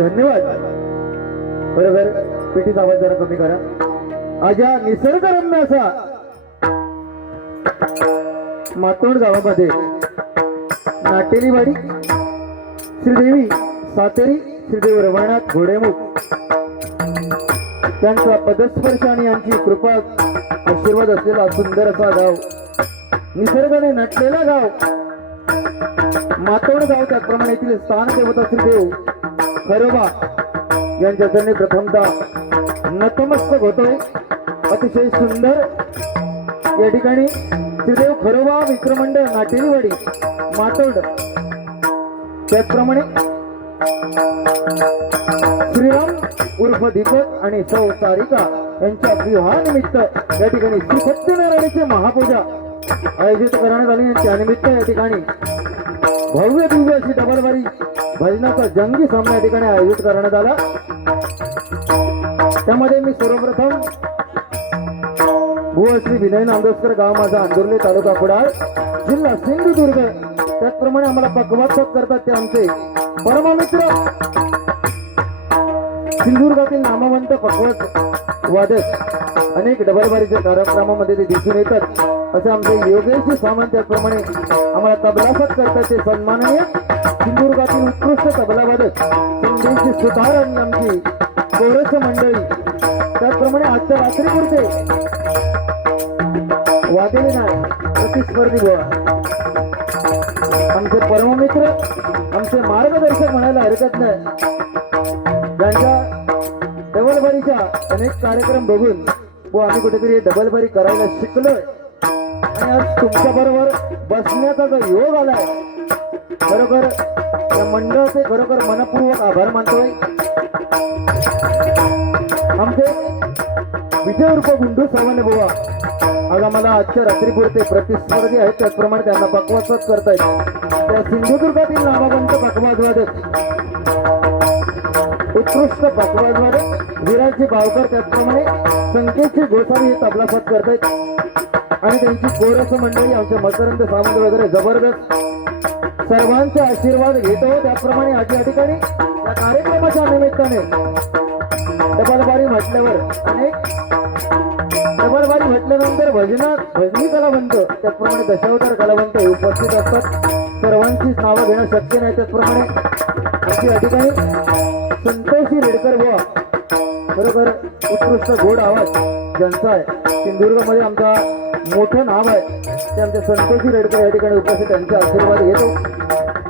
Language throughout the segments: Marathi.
धन्यवाद. बरोबर, पेटीचा आवाज जरा कमी करा. आज या निसर्गरम्य असा मातोंड गावामध्ये नाटेलीवाडी श्रीदेवी सातेरी श्रीदेव रवळनाथ घोडेमुख त्यांचा पदस्पर्श आणि यांची कृपा आशीर्वाद असलेला सुंदर असा गाव, निसर्गाने नटलेला गाव मातोड गाव, त्याचप्रमाणे येथील स्थान देवता श्रीदेव खरोबा यांच्या चरणी प्रथमतः नतमस्तक होतोय. अतिशय सुंदर या ठिकाणी श्रीदेव खरोबा मित्रमंडळ नाटेलीवाडी मातोड, त्याचप्रमाणे श्रीराम उर्फ दीपक आणि सौ सारिका यांच्या विवाहानिमित्त या ठिकाणी श्री सत्यनारायणाची महापूजा आयोजित करण्यात आली. त्यानिमित्त या ठिकाणी भव्य दिव्य अशी डबलबारी भजनाचा जंगी सामना या ठिकाणी आयोजित करण्यात आला. त्यामध्ये मी सर्वप्रथम भुवश्री विनय नांदोस्कर, गाव माझा आंदोर्ले, तालुका कुडाळ, जिल्हा सिंधुदुर्ग, त्याचप्रमाणे आम्हाला पक्वात्सक करतात ते आमचे परममित्र सिंधुदुर्गातील नामवंत पक्वात वादक, अनेक डबलबारीच्या कार्यक्रमामध्ये ते दिसून येतात असे आमचे योगेश सामंत, त्याचप्रमाणे आम्हाला तबलासात करतात ते सन्माननीय सिंधुदुर्गातील उत्कृष्ट तबलावादक संदेश सुतार आणि आमची कोरस मंडळी, त्याचप्रमाणे आजच्या रात्रीपुरते वादेली नाही प्रतिस्पर्धी बुवा आमचे परममित्र, आमचे मार्गदर्शक म्हणायला हरकत नाही, ज्यांच्या डबलबारीच्या अनेक कार्यक्रम बघून व आम्ही कुठेतरी डबलबारी करायला शिकलोय आणि आज तुमच्या बरोबर बसण्याचा जो योग आलाय, खरोखर या मंडळाचे खरोखर मनपूर्वक आभार मानतोय. आमचे विजय उर्फ गुंडू सावंत बुवा आज आम्हाला आजच्या रात्रीपुरते प्रतिस्पर्धी आहेत, त्याचप्रमाणे त्यांना पक्वात्सक करतायत. त्या सिंधुदुर्गातील नामवंत पक्वाजवादक, उत्कृष्ट पक्वाजवादक विराजी गावकर, त्याचप्रमाणे संकेतची गोसावी हे तबलासात करतायत आणि त्यांची कोरस मंडळी आमचे मकरंद सावंत वगैरे जबरदस्त सर्वांचे आशीर्वाद घेतो. त्याचप्रमाणे आज या ठिकाणी या कार्यक्रमाच्या निमित्ताने डबलबारी म्हटल्यावर अनेक डबलबारी म्हटल्यानंतर भजनी कलावंत, त्याचप्रमाणे दशावतार कलावंत उपस्थित असतात. सर्वांचीच नावं घेणं शक्य नाही. त्याचप्रमाणे आमची या ठिकाणी संतोषी रेडकर बुवा, खरोखर उत्कृष्ट गोड आवाज ज्यांचा आहे, सिंधुदुर्गमध्ये आमचा मोठं नाव आहे, ते आमचे संतोषी रेडकर या ठिकाणी उपस्थित, त्यांचे आशीर्वाद घेतो.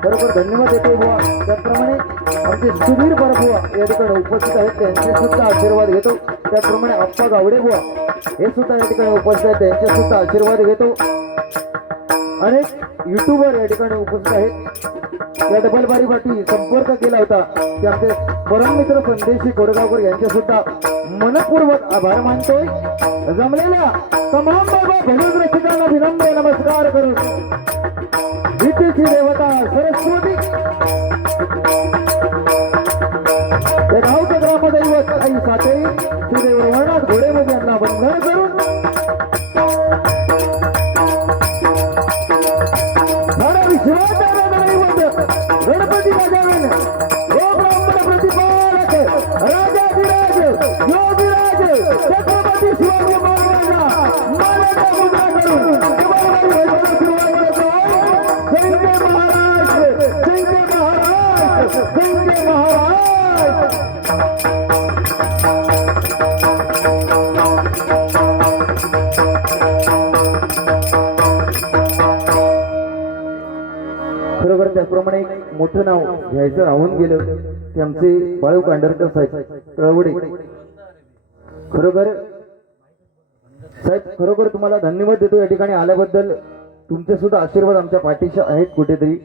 खरोखर धन्यवाद देतो बुवा. त्याचप्रमाणे आमचे सुधीर परबुवा या ठिकाणी उपस्थित आहेत, त्यांचे सुद्धा आशीर्वाद घेतो. त्याचप्रमाणे आप्पा गावडे बुवा हे सुद्धा या ठिकाणी उपस्थित आहेत, त्यांचे सुद्धा आशीर्वाद घेतो. अनेक युट्यूबर या ठिकाणी उपस्थित आहेत. या डबलबारीसाठी संपर्क केला होता ते आमचे परममित्र संदेशी कोडगावकर यांचे सुद्धा मनपूर्वक आभार मानतोय. जमलेल्या तमाम बाबा भजन रसिकांना विनम्र नमस्कार करून विद्येची देवता सरस्वती, या गावचं ग्रामदैवत आई सातेरी श्रीदेव रवळनाथ घोडेमुख यांना वंदन करून गणपती गजानन ओ ब्राह्मण प्रतिपालक राजाधिराज योगीराज छत्रपती शिवाजी महाराजांना मानाचा मुद्रा करून जय जय महाराज, जय जय महाराज, जय जय महाराज. खरोखर त्याचप्रमाणे एक मोठं नाव घ्यायचं राहून गेलं ते आमचे बाळू कांडरकर साहेब तळवडे. खरोखर साहेब, खरोखर तुम्हाला धन्यवाद देतो या ठिकाणी आल्याबद्दल. तुमचे सुद्धा आशीर्वाद आमच्या पाठीशी आहेत कुठेतरी.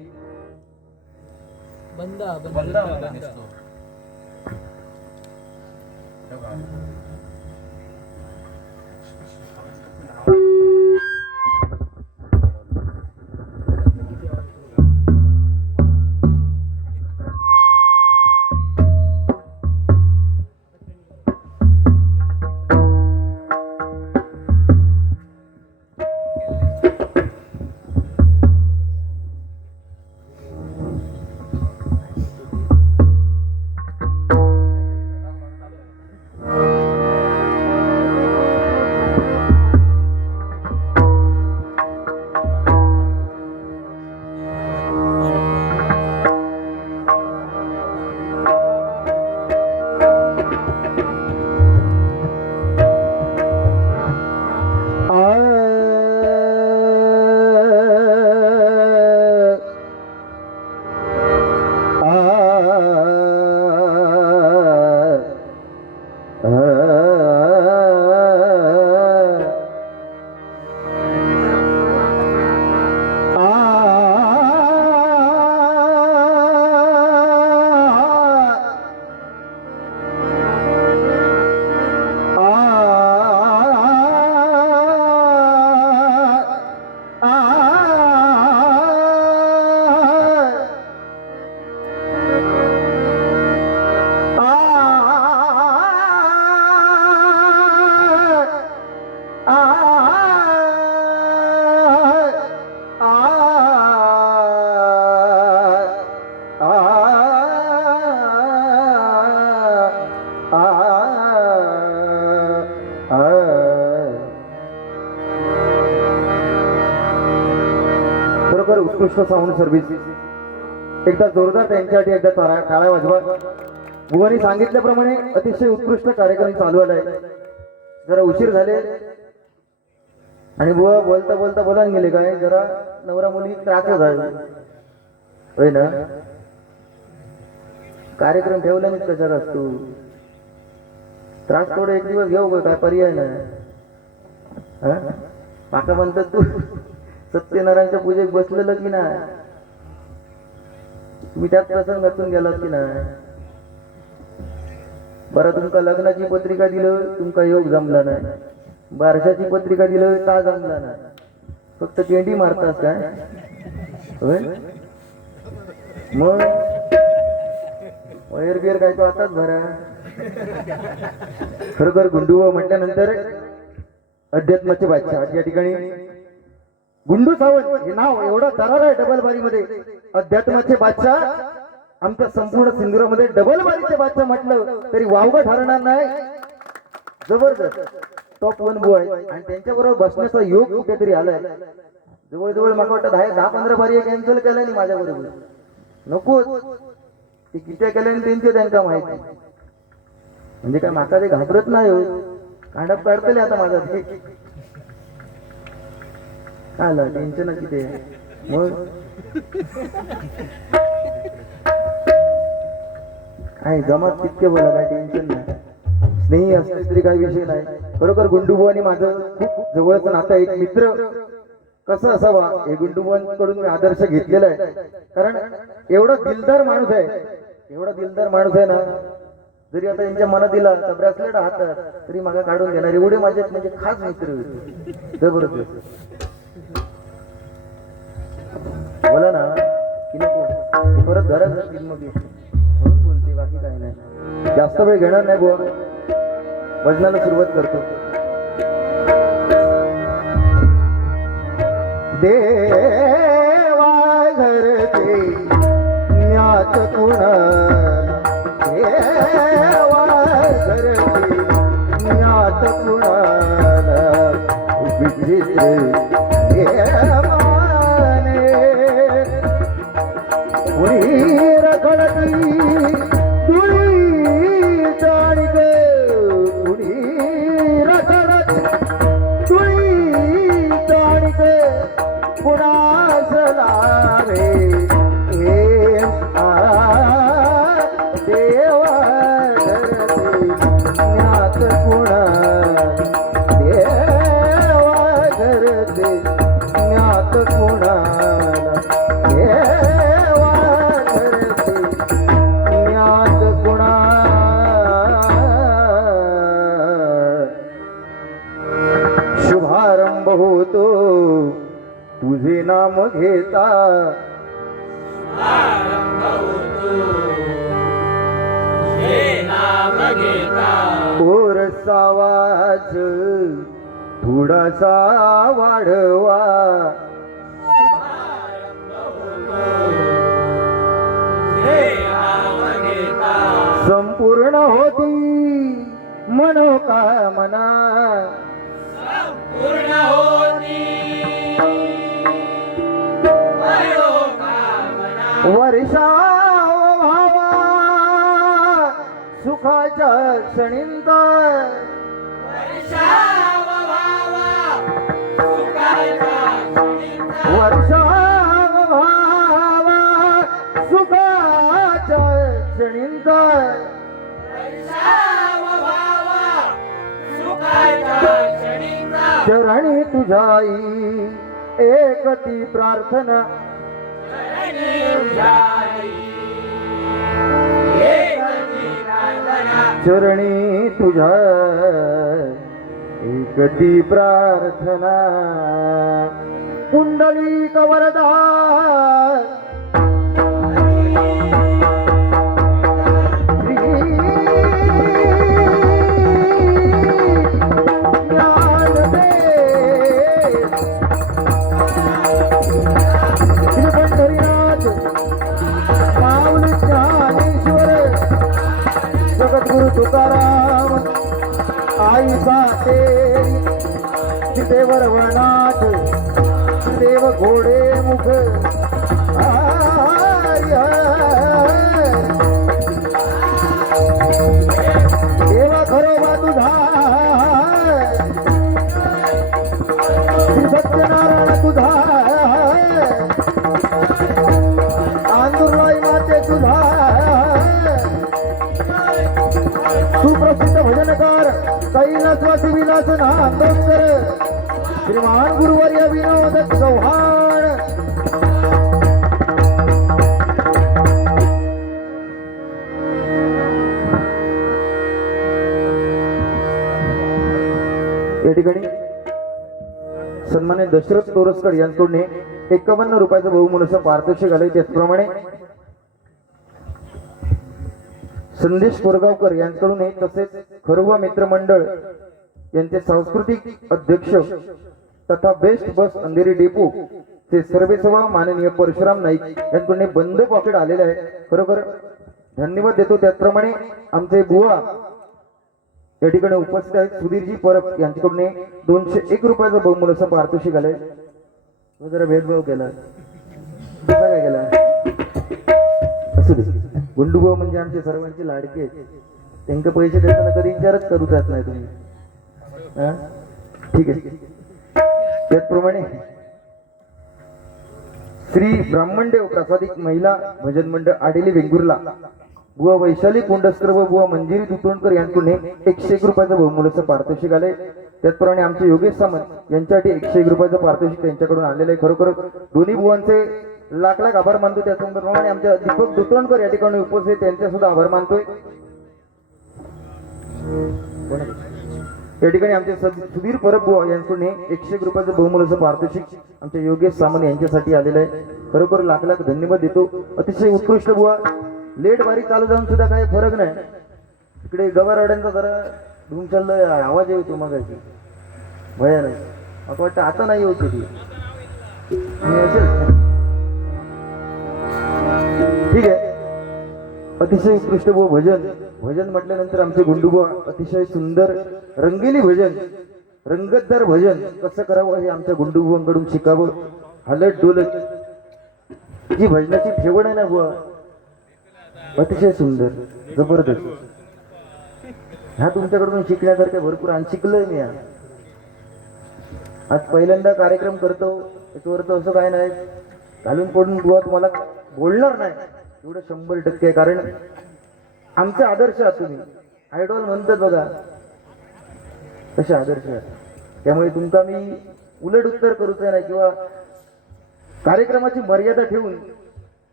खरोखर उत्कृष्ट साऊंड सर्व्हिस. एकदा जोरदार त्यांच्यासाठी एकदा टाळ्या वाजवा. बुवानी सांगितल्याप्रमाणे अतिशय उत्कृष्ट कार्यक्रम चालू आलाय. जरा उशीर झाले आणि बुवा बोलता बोलता बोलायला गेले काय जरा नवरा मुली त्रास झाला होय ना. कार्यक्रम ठेवला मी कशात असतो त्रास थोडं एक दिवस घेऊ का काय पर्याय नाही. माका म्हणतात तू सत्यनारायणच्या पूजेत बसलेलं की नाही तुम्ही त्यात प्रसंगातून गेलात की नाही. बरं तुमका लग्नाची पत्रिका दिलं तुमका योग जमला नाही. बारशाची पत्रिका दिलं का जमला नाही. फक्त केंडी मारतास काय होय मग वयर बियर काय तो आताच भरा. खरोखर गुंडू म्हटल्यानंतर अध्यात्माचे बादशाह या ठिकाणी गुंडू सावंत हे नाव एवढं दरार आहे डबल बारी मध्ये. अध्यात्माचे बादशाह आमच्या संपूर्ण सिंधुरामध्ये डबल बारीचे बादशाह म्हटलं तरी वावगं ठरणार नाही. जबरदस्त टॉप 1 बो आहे आणि त्यांच्याबरोबर बसण्याचा योग कुठेतरी आलाय. जवळजवळ मला वाटतं 10-15 बारी कॅन्सल केल्या नाही माझ्या बरोबर नको ते किती केल्याने त्यांचे त्यांना माहिती. म्हणजे काय माका ते घाबरत नाही हो कांडप काढतले आता माझा ते आलं टेन्शन किती मग काय जमात तितके बोला काय टेन्शन नाही. स्नेही असले तरी काही विषय नाही. खरोखर गुंडूबू आणि माझं खूप जवळचं नातं एक मित्र कसं असावा हे गुंडूबांकडून मी आदर्श घेतलेला आहे. कारण एवढा दिलदार माणूस आहे एवढा दिलदार माणूस आहे ना. जरी आता यांच्या मनात दिला तर ब्रेसलेट हातात तरी मागा काढून देणार एवढे माझे म्हणजे खास मित्र होते. जबरदस्त बोला ना की नको परत घरात जातील मग म्हणून बोलते बाकी काही नाही. जास्त वेळ घेणार नाही बुवा भजनाला सुरुवात करतो. देवा घरते ज्ञात कुणा देवा घरते ज्ञात कुणाला विचित्र कुणी रखडती तुळी जाणीक कुणी रखडती तुळी जाणीक कुणास लावे हे देवा धरते ज्ञात कुणा देवा धरते ज्ञात कुणाला देवा धरते ज्ञात कुणा. शुभारंभ होतो तुझे नाम घेता ओरसा आवाज थोडासा वाढवा संपूर्ण होती मनोकामना संपूर्ण होती वर्षा भावा सुखाच्या क्षणींत वर्षा भावा सुखाच्या क्षणींत चरणी तुझाई एकती प्रार्थना चरणी तुझा एकती प्रार्थना पुंडलिक वरदा जगद्गुरु तुकाराम आई साते देवर वनाथ देव घोडे मुख आय, आय. देवा खरोबा तुझा श्री सत्यनारायण तुझा आंदुर्लाई माते तुझा सुप्रसिद्ध भजनकार कैलासवासी विलास नांदोकर श्रीमान गुरुवर्य विनोद चव्हाण या ठिकाणी सन्मान्य दशरथ तोरसकर यांच्याकडून 51 रुपयाचं बहुमूल्य पारितोषिक आलंय. त्याचप्रमाणे संदेश कोरगावकर यांच्याकडून तसेच खरोबा मित्रमंडळ यांचे सांस्कृतिक अध्यक्ष तथा बेस्ट बस अंधेरी डेपो ते सर्वेसवा माननीय परशुराम नाईक यांच्याकडून बंद पॉकेट आलेले आहे. खरोखर धन्यवाद देतो. त्याचप्रमाणे आमचे बुवा या ठिकाणी उपस्थित आहेत सुधीरजी परब यांच्याकडून 201 रुपयाचं बहुमूल्य पारितोषिक आलंय. जरा भेदभाव केला कसा काय केला असू दे. गुंडूभाऊ म्हणजे आमचे सर्वांचे लाडके आहेत. त्यांचे पैसे देताना कधी विचारच करू जात नाही तुम्ही. ठीक आहे. त्याचप्रमाणे श्री ब्राह्मणदेव प्रसादिक महिला भजन मंडळ आडेली वेंगुर्ला बुवा वैशाली कुंडस्कर व बुवा मंजिरी दुतोंडकर यांच्याकडून 101 रुपयाचं बहुमूल्य पारितोषिक आलंय. त्याचप्रमाणे आमचे योगेश सामंत यांच्यासाठी 101 रुपयाचं पारितोषिक त्यांच्याकडून आलेलं आहे. खरोखर दोन्ही बुवांचे लाख लाख आभार मानतो. त्याचप्रमाणे आमच्या दीपक दुतोंडकर या ठिकाणी उपस्थित त्यांचे सुद्धा आभार मानतोय. या ठिकाणी आमचे सुधीर परब बुवा यांच्याकडून 101 रुपयाचं बहुमूल्य पारितोषिक आमच्या योगेश सामंत यांच्यासाठी आलेलं आहे. खरोखर लाख लाख धन्यवाद देतो. अतिशय उत्कृष्ट बुवा. लेट बारी चालू जाऊन सुद्धा काही फरक नाही. इकडे गवारवाड्यांचा जरा धूम चाललाय, आवाज येतो मगाची भयानक. असं वाटतं आता नाही होती ती. ठीक आहे. अतिशय उत्कृष्ट बुवा भजन. भजन म्हटल्यानंतर आमचे गुंडूबुवा अतिशय सुंदर रंगीली भजन रंगतदार भजन कसं करावं हे आमच्या गुंडूबुवांकडून शिकावं. हलत डोलत जी भजनाची ठेवण आहे ना बुवा अतिशय सुंदर जबरदस्त. ह्या तुमच्याकडून शिकण्यासारख्या भरपूर आणि शिकलोय मी. आज पहिल्यांदा कार्यक्रम करतो त्याच्यावर तर असं काय नाही घालून पडून बुवा तुम्हाला बोलणार नाही एवढं 100% आहे. कारण आमचे आदर्श आहात तुम्ही. आयडॉल म्हणतात बघा तसे आदर्श आहेत. त्यामुळे तुमचा मी उलट उत्तर करूच नाही किंवा कार्यक्रमाची मर्यादा ठेवून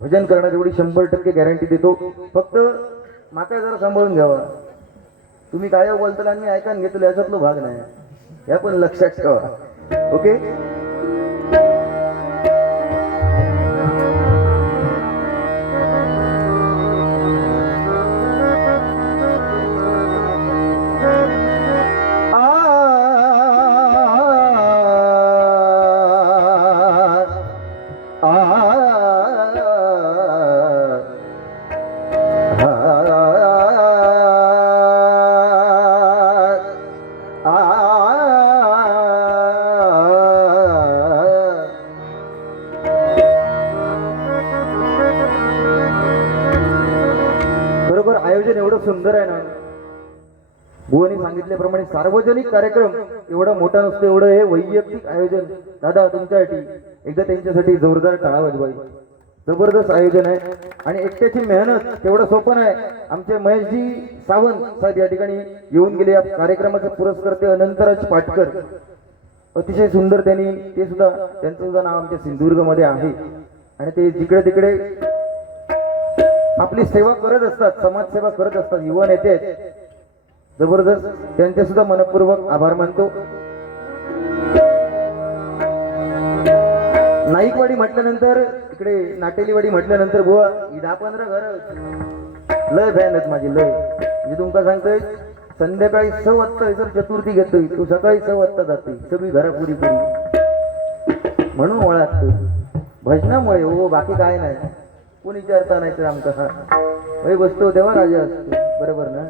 भजन करणार एवढी 100% गॅरंटी देतो. फक्त माका जरा सांभाळून घ्यावा. तुम्ही काय बोलताना मी ऐकान घेतलं याच्यातलो भाग नाही. या पण लक्षात ठेवा. ओके. आयोजन एवढं सुंदर आहे ना. बुवानी सांगितल्याप्रमाणे सार्वजनिक कार्यक्रम एवढा मोठा नसतो. एवढं हे वैयक्तिक आयोजन. दादा तुमच्यासाठी एकदा त्यांच्यासाठी जोरदार टाळा वाजवावी. जबरदस्त आयोजन आहे आणि एकट्याची मेहनत तेवढं सोपं नाही. आमचे महेशजी सावंत साहेब या ठिकाणी येऊन गेले. या कार्यक्रमाचे पुरस्कर्ते अनंतराज पाटकर अतिशय सुंदर त्यांनी त्यांचं सुद्धा नाव आमच्या सिंधुदुर्ग मध्ये आहे आणि ते जिकडे तिकडे आपली सेवा करत असतात. समाजसेवा करत असतात. युवा नेते आहेत. जबरदस्त. त्यांचे सुद्धा मनपूर्वक आभार मानतो. नाईकवाडी म्हटल्यानंतर इकडे नाटेलीवाडी म्हटल्यानंतर बुवा 10-15 घर लय भयानक माझी लय. म्हणजे तुमका सांगतोय संध्याकाळी 6 वाजता जर चतुर्थी घेतोय तू सकाळी 6 वाजता जातोय. सगळी घरा पुरी म्हणून ओळखतो भजनामुळे. हो बाकी काय नाही. कोण विचारता नाही तर आमचा वय बसतो तेव्हा राजा असतो. बरोबर ना.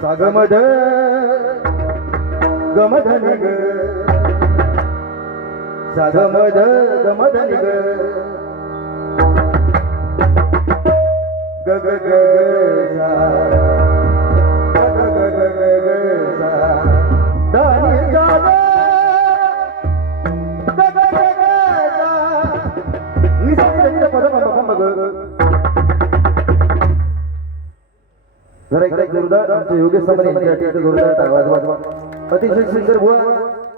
सागमध गमधनि ग सागमध गमधनि ग ग ग ग ग सा ग ग ग ग ग सा धनि गा ग ग ग ग सा निसा निसा पद पद ग जरा एकदा जोरदार आमचे योगेश सामने यांच्यासाठी एकदा जोरदार आवाज वाजवा. अतिशय सुंदर बुवा.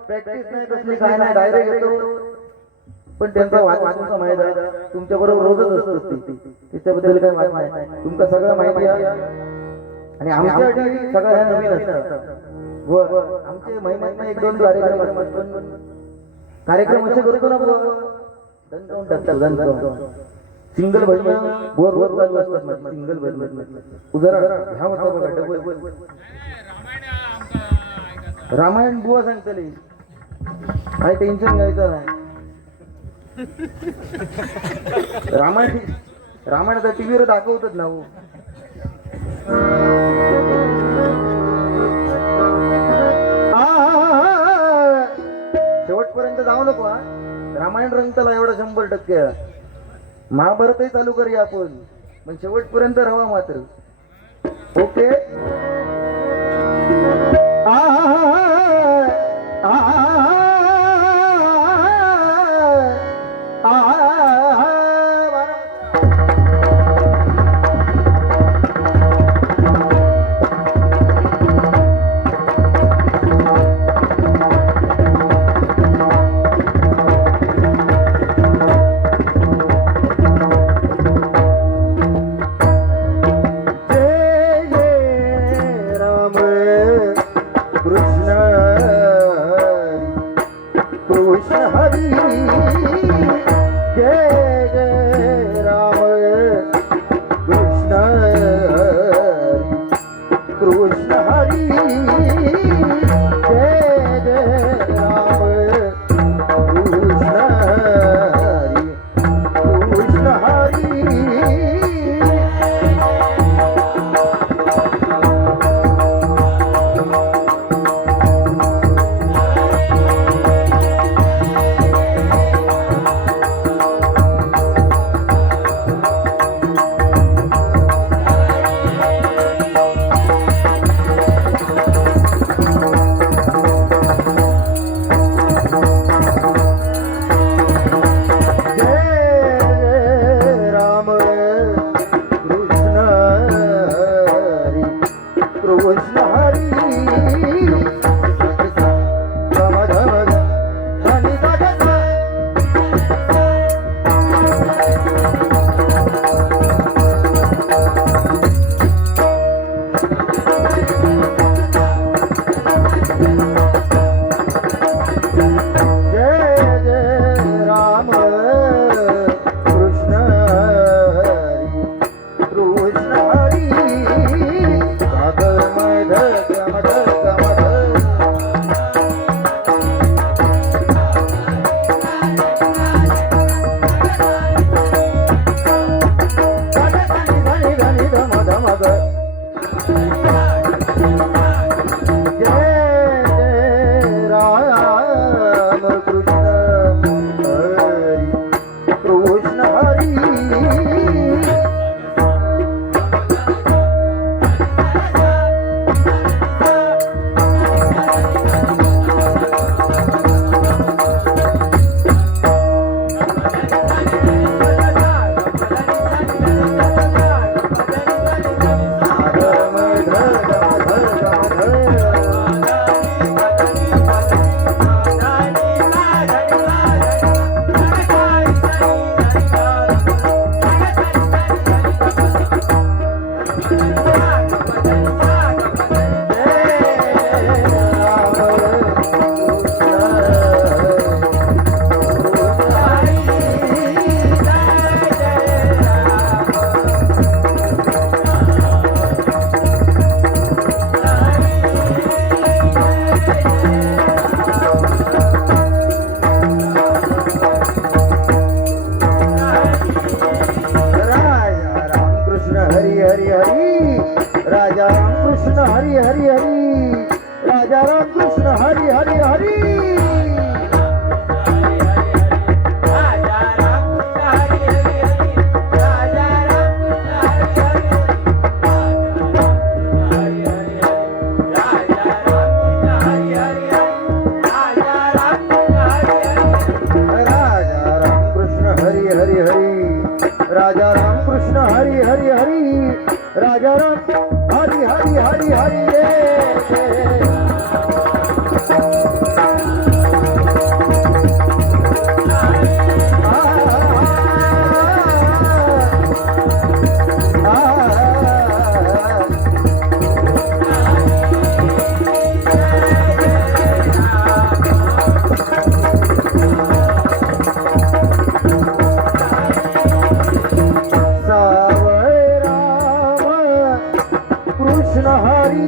प्रॅक्टिस नाही कसली काय नाही डायरेक्ट येतो पण त्यांचा वाद तुमचा माहिती आहे तुमच्या बरोबर रोजच असते त्याच्याबद्दल काय वाद नाही तुमका सगळं माहिती आहे आणि आमच्यासाठी सगळं ह्या नवीन असतं व आमचे महिन्यात एक दोन कार्यक्रम असतात पण कार्यक्रम असे करतो ना सिंगल भजन बोर रोज चालू असतात सिंगल भजन जरा ह्या होता बघा डबल रामायण बुवा सांगतले काही टेन्शन घ्यायचं नाही रामायण आता टीव्हीवर दाखवतात ना हो शेवटपर्यंत जाऊ नको हा रामायण रंगताला एवढा 100% महाभारतही चालू करूया आपण पण शेवटपर्यंत राहा मात्र ओके कृष्ण कृष्ण हरी हरी हरी राजा राम कृष्ण हरी हरी हरी राजा राम कृष्ण हरी हरी हरी राजा राम हरी हरी हरी हरी कृष्ण हरी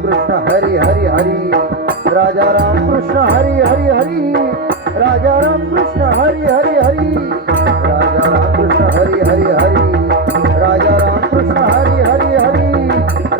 कृष्ण हरी राजा राम कृष्ण हरी हरी हरी राजा राम कृष्ण हरी हरी हरी राजा राम कृष्ण हरी हरी हरी राजा राम कृष्ण हरी हरी हरी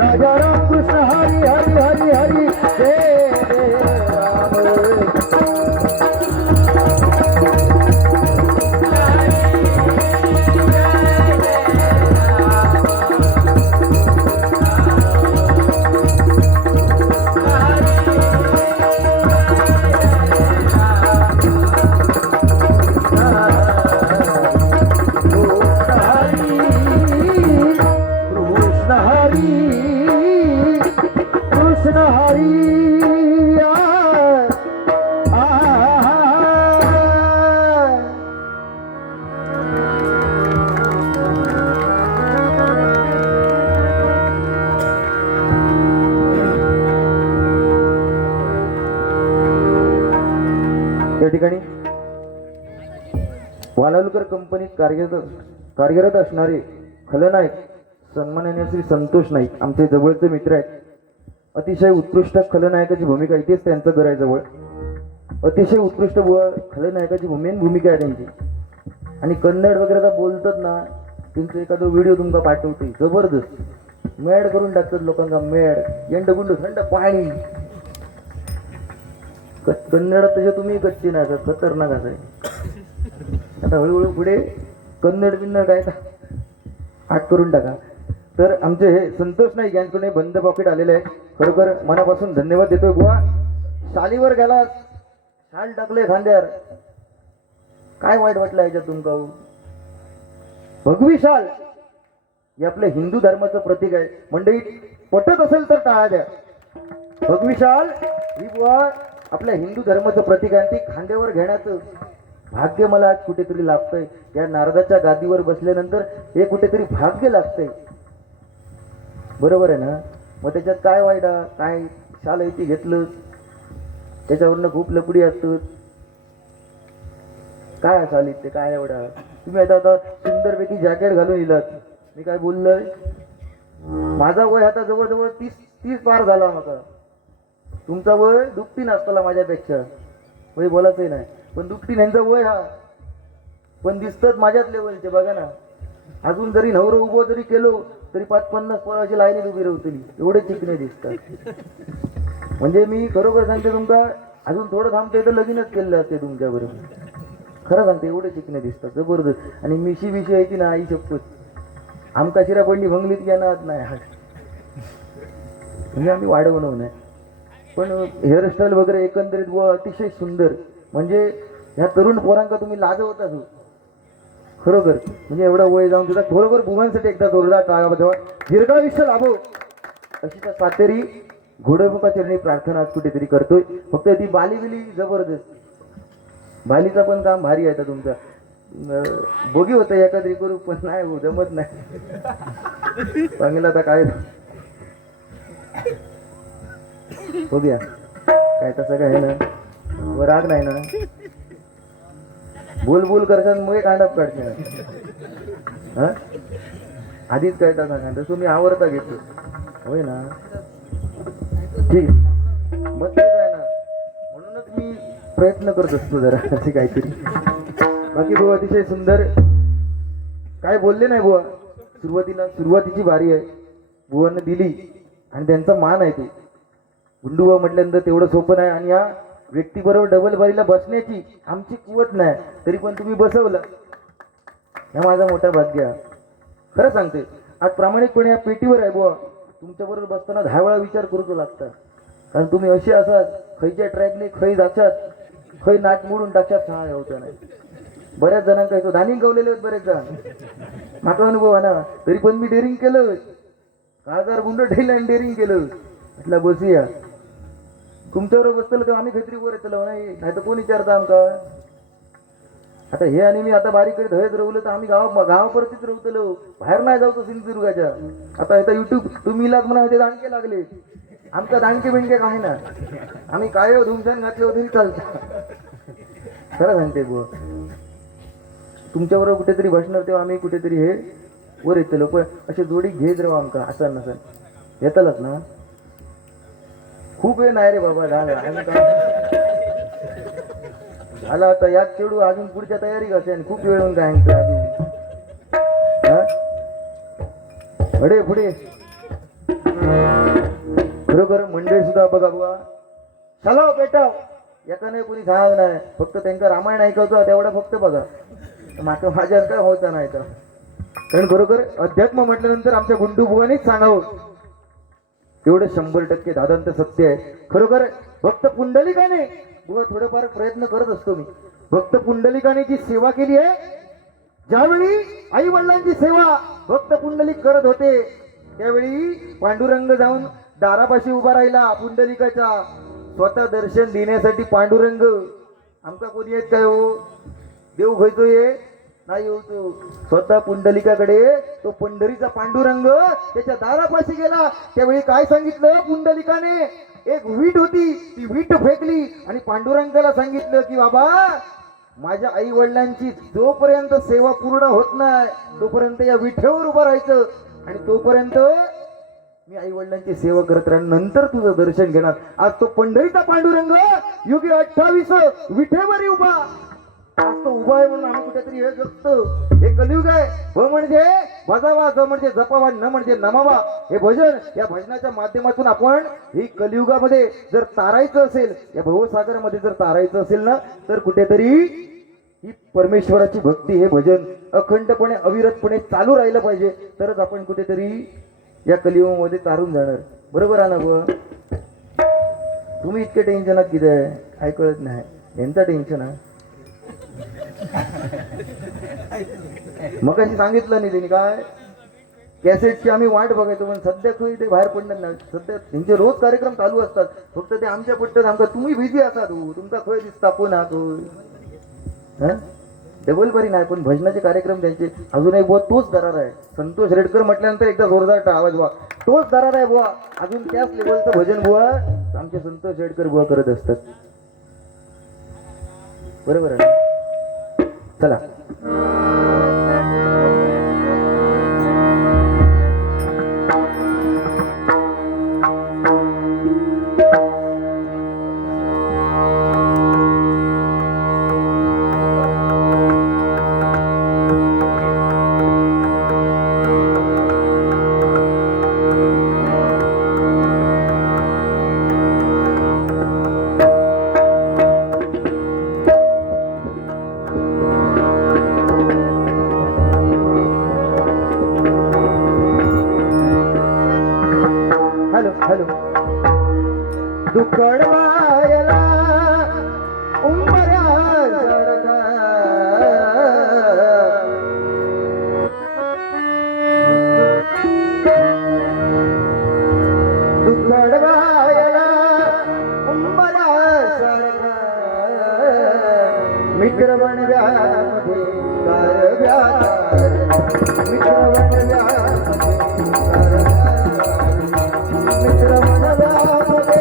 राजा राम कृष्ण हरी हरी हरी हरी जय राम कृष्ण हरी या ठिकाणी वालालकर कंपनीत कार्यरत असणारे खलनायक सन्माननीय श्री संतोष नाईक आमचे जवळचे मित्र आहेत. अतिशय उत्कृष्ट खलनायकाची भूमिका इथेच त्यांचं घर आहे जवळ. अतिशय उत्कृष्ट खलनायकाची भूमिका आहे त्यांची. आणि कन्नड वगैरे आता बोलतात ना, त्यांचं एखादा व्हिडिओ तुमका पाठवते जबरदस्त मेड करून टाकतात लोकांना. मेड एंड थंड पाणी कन्नडात तसे तुम्ही कच्चे नाही खतरनाक आहे. आता हळूहळू पुढे कन्नड बिन्नड काय आठ करून टाका. तर आमचे हे संतोष नाईक यांच्याकडे बंद पॉकेट आलेले आहे. खरोखर मनापासून धन्यवाद देतोय बुवा. शालीवर गेला, शाल टाकले खांद्यावर, काय वाईट वाटलं याच्यात तुमका? भगवी शाल हे आपल्या हिंदू धर्माचं प्रतीक आहे. मंडळी पटत असेल तर टाळा द्या. भगवी शाल ही बुवा आपल्या हिंदू धर्माचं प्रतीक आहे. ती खांद्यावर घेण्याचं भाग्य मला आज कुठेतरी लाभतंय. या नारदाच्या गादीवर बसल्यानंतर हे कुठेतरी भाग्य लागतंय. बरोबर आहे ना? मग त्याच्यात काय वाईट आहे? काय शाल आहे ती घेतलं, त्याच्यावरनं खूप लपडी असतं. काय शाल ते काय एवढा? तुम्ही आता सुंदरपैकी जॅकेट घालून येलात. मी काय बोललोय? माझा वय आता जवळजवळ 30 पार झाला. माझा तुमचा वय दुपटी नसताला माझ्यापेक्षा. वय बोलायचंही नाही, पण दुपटी यांचा वय हा. पण दिसतात माझ्याच लेवलचे. बघा ना, अजून जरी नवरं उभं जरी केलो तरी 50 पोराची लाईनीत उभी राहतली. एवढे चिकणे दिसतात. म्हणजे मी खरोखर सांगते तुमका, अजून थोडं थांबतोय तर लगीनच केलेलं असते तुमच्याबरोबर. खरं सांगते, एवढे चिकणे दिसतात जबरदस्त. आणि मिशी बिशी यायची ना, आई शपथ, आमका शिरा पडली भंगलीत येणार नाही. म्हणजे आम्ही वाढवणं नाही, पण हेअरस्टाईल वगैरे एकंदरीत व अतिशय सुंदर. म्हणजे ह्या तरुण पोरांका तुम्ही लाजवता हो खरोखर. म्हणजे एवढा वय जाऊन सुद्धा खरोखर बुवांसाठी एकदा जोरदार टाळ्या वाजवा. दीर्घायुष्य लाभो अशी त्या सातेरी घोडमुखाचरणी प्रार्थना आज कुठेतरी करतोय. फक्त ती बाली बिली जबरदस्त. बालीचा पण काम भारी आहे. तुमचा बोगी होतं एखादी करू, पण नाही हो, जमत नाही. चांगलं आता काय बघूया. काय तसं काय आहे ना, व राग नाही ना. बोल बोल करशात मग कांडाप काढते. हा आधीच काय सांगा तसं मी आवडता घेतो. होय ना, ठीक. मग तेच आहे ना, म्हणूनच मी प्रयत्न करत असतो जरा असे काहीतरी. बाकी बुवा अतिशय सुंदर. काय बोलले नाही बुवा. सुरुवातीची बारी आहे बुवांना दिली आणि त्यांचा मान आहे. ते गुंडू बुवा म्हटल्यानंतर तेवढं सोपं नाही. आणि या व्यक्तीबरोबर डबल बारीला बसण्याची आमची कुवत नाही, तरी पण तुम्ही बसवलं, हा माझा मोठा भाग्य. खरं सांगते, आज प्रामाणिकपणे या पेटीवर आहे बुवा. तुमच्याबरोबर बसताना 10 वेळा विचार करूच लागतात. कारण तुम्ही असे असाल, खैच्या ट्रॅकने खै जातात, खै नाट मोडून टाकतात. हा होता नाही. बऱ्याच जणांना तो दानिंग गवलेले आहेत बरेच जण. माझा अनुभव आहे ना. तरी पण मी डेअरिंग केलं. 1000 गुंड ठेवलं आणि डेअरिंग केलं. म्हटलं बसूया. तुमच्याबरोबर बसतलं तेव्हा आम्ही खत्री वर येतलो नाही तर कोण विचारता आमका? आता हे आणि मी आता बारीकडे धयत राहलो तर आम्ही गावापर्यंतच राहतलो. बाहेर नाही जाऊ तो सिंधुदुर्गाच्या. आता युट्यूब तुम्ही इलाज म्हणा ते दांडके लागले. आमचा दांडके बिंडके काय ना, आम्ही काय धुमशान घातले तरी चालतं. खरं सांगते बुवा, तुमच्याबरोबर कुठेतरी बसणार तेव्हा आम्ही कुठेतरी हे वर येतलो. पण अशी जोडी घेत राहू आमका असं नसेल. येतलच ना. खूप वेळ नाही रे बाबा. आला आता यात चेडू अजून पुढच्या तयारी करते. खूप वेळ होऊन काय पुढे पुढे. खरोखर मंडळी सुद्धा बघा बुवा, चला पेटाव याचा नाही कोणी सांग नाही. फक्त त्यांचं रामायण ऐकवतो तेवढा फक्त बघा. माझ्या काय होता नाही तर. कारण खरोखर अध्यात्म म्हटल्यानंतर आमच्या गुंडू बुवानीच सांगावं तेवढं 100% दादांत सत्य आहे. खरोखर भक्त पुंडलिकाने बुवा थोडंफार प्रयत्न करत असतो मी. भक्त पुंडलिकाने जी सेवा केली आहे, ज्यावेळी आई वडिलांची सेवा भक्त पुंडलिक करत होते, त्यावेळी पांडुरंग जाऊन दारापाशी उभा राहिला पुंडलिकाच्या. स्वतः दर्शन देण्यासाठी पांडुरंग. आमचा कोणी येत काय हो? देव घेतोय नाही होतो. स्वतः पुंडलिकाकडे तो पंढरीचा पांडुरंग त्याच्या दारापाशी गेला. त्यावेळी काय सांगितलं पुंडलिकाने? एक वीट होती, ती वीट फेकली आणि पांडुरंगाला सांगितलं की बाबा, माझ्या आई वडिलांची जोपर्यंत सेवा पूर्ण होत नाही तोपर्यंत या विठेवर उभं राहायचं. आणि तोपर्यंत मी आई वडिलांची सेवा करत राहील, नंतर तुझं दर्शन घेणार. आज तो पंढरीचा पांडुरंग युगी 28 विठेवर उभा. आज तो उभा आहे म्हणून आम्ही कुठेतरी हे जगतो. हे कलियुग आहे. भ म्हणजे भजावा, ज म्हणजे जपावा, न म्हणजे नमावा. हे भजन, या भजनाच्या माध्यमातून आपण ही कलियुगामध्ये जर तारायचं असेल, या भवसागरामध्ये जर तारायचं असेल ना, तर कुठेतरी ही परमेश्वराची भक्ती, हे भजन अखंडपणे अविरतपणे चालू राहिलं पाहिजे. तरच आपण कुठेतरी या कलियुगामध्ये तारून जाणार. बरोबर आहे ना बुवा? तुम्ही इतके टेन्शनात किती आहे काय कळत नाही. यांचं टेन्शन आहे. मग अशी सांगितलं नाही त्यांनी काय कॅसेटची आम्ही वाट बघायचो पण सध्या खोई ते बाहेर पडणार नाही. सध्या त्यांचे रोज कार्यक्रम चालू असतात. फक्त ते आमच्या पट्ट्यात आमका तुम्ही बिझी असा तुमचा खोय दिसता पण हा खोय डबल बरी नाही. पण भजनाचे कार्यक्रम त्यांचे अजून एक बुवा तोच दरार आहे. संतोष रेडकर म्हटल्यानंतर एकदा जोरदार आवाज बुवा तोच दरार आहे बुवा. अजून त्याच लेवलचं भजन बुवा आमचे संतोष रेडकर बुवा करत असतात. बरोबर आहे. चला हॅलो दुकड वायला उंबऱ्या जडका दुकड वायला उंबऱ्या जडका मित्र बनव्यामध्ये कारव्या मित्र बनव्यामध्ये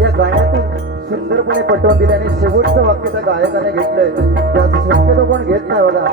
या गाण्यातून सुंदरपणे पटवून दिले आणि शेवटचं वाक्य त्या गायकाने घेतलंय त्याचं शक्यतो कोण घेत नाही बघा.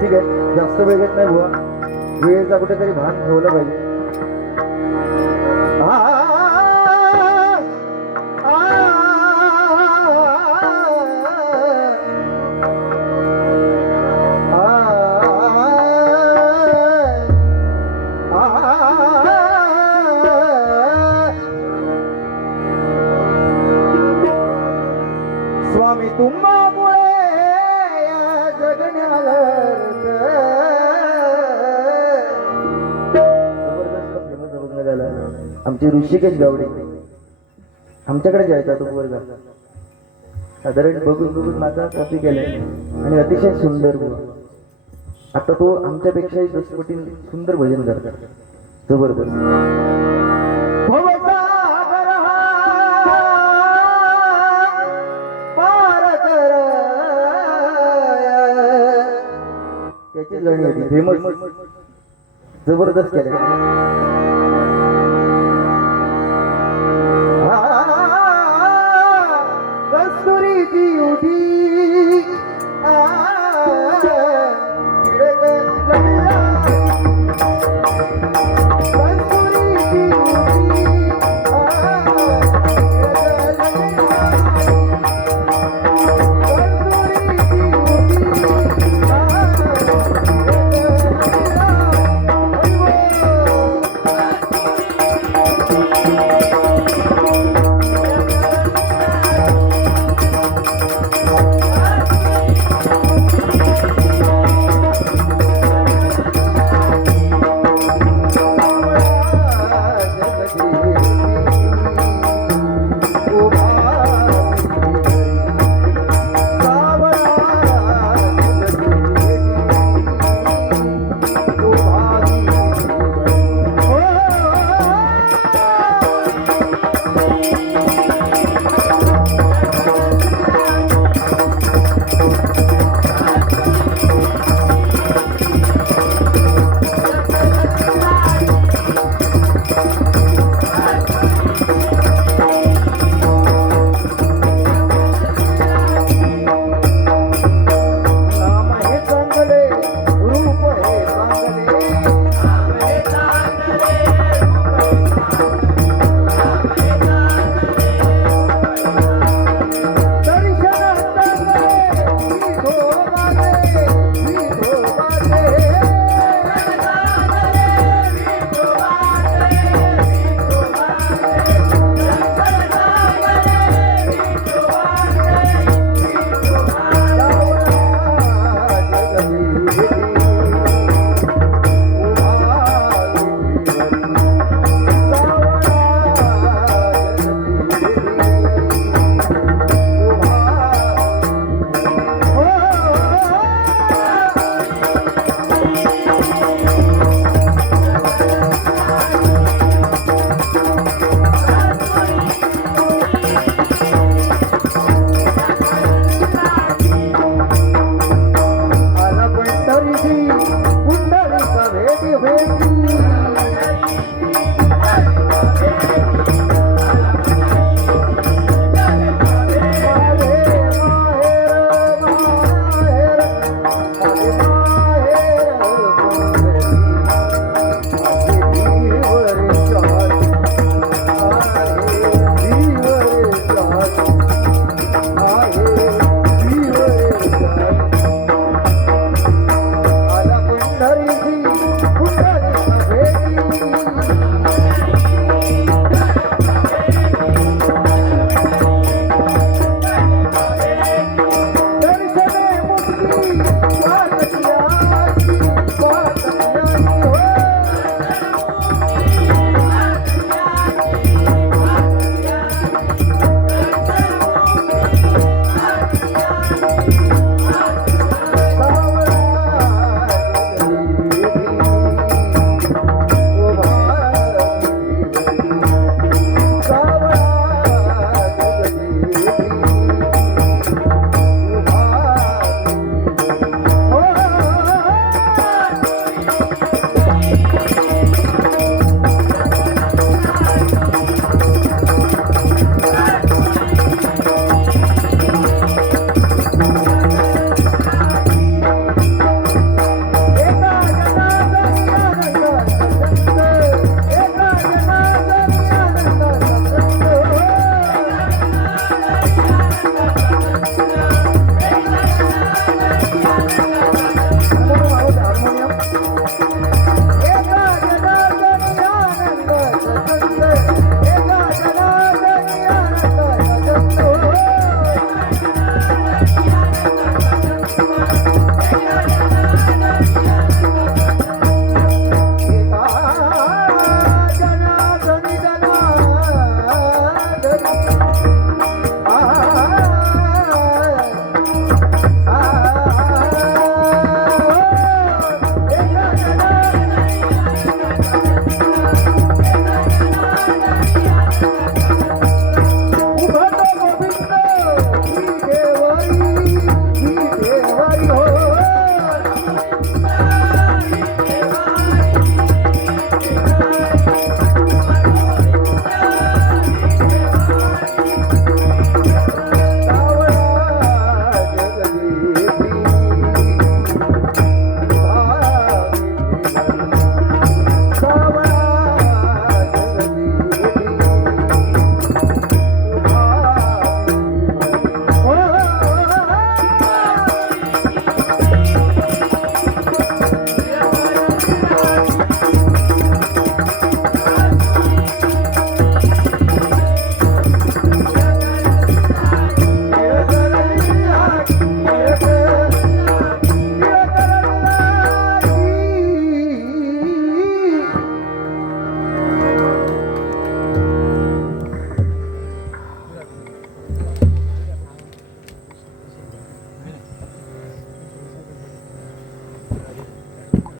ठीक आहे जास्त वेळ घेत नाही बुवा. वेळेचा कुठेतरी भान ठेवलं पाहिजे. आमचे ऋषिकेश गावडे आमच्याकडे जायचा तो वर्ग साधारण बघून बघून माझा कॉपी केलाय आणि अतिशय सुंदर बुवा. आता तो आमच्यापेक्षाही 10 पटीने सुंदर भजन करतात जबरदस्त. भवसागर हा पार कर त्याची जणी होती फेमस जबरदस्त केले. कस्तुरीची उठी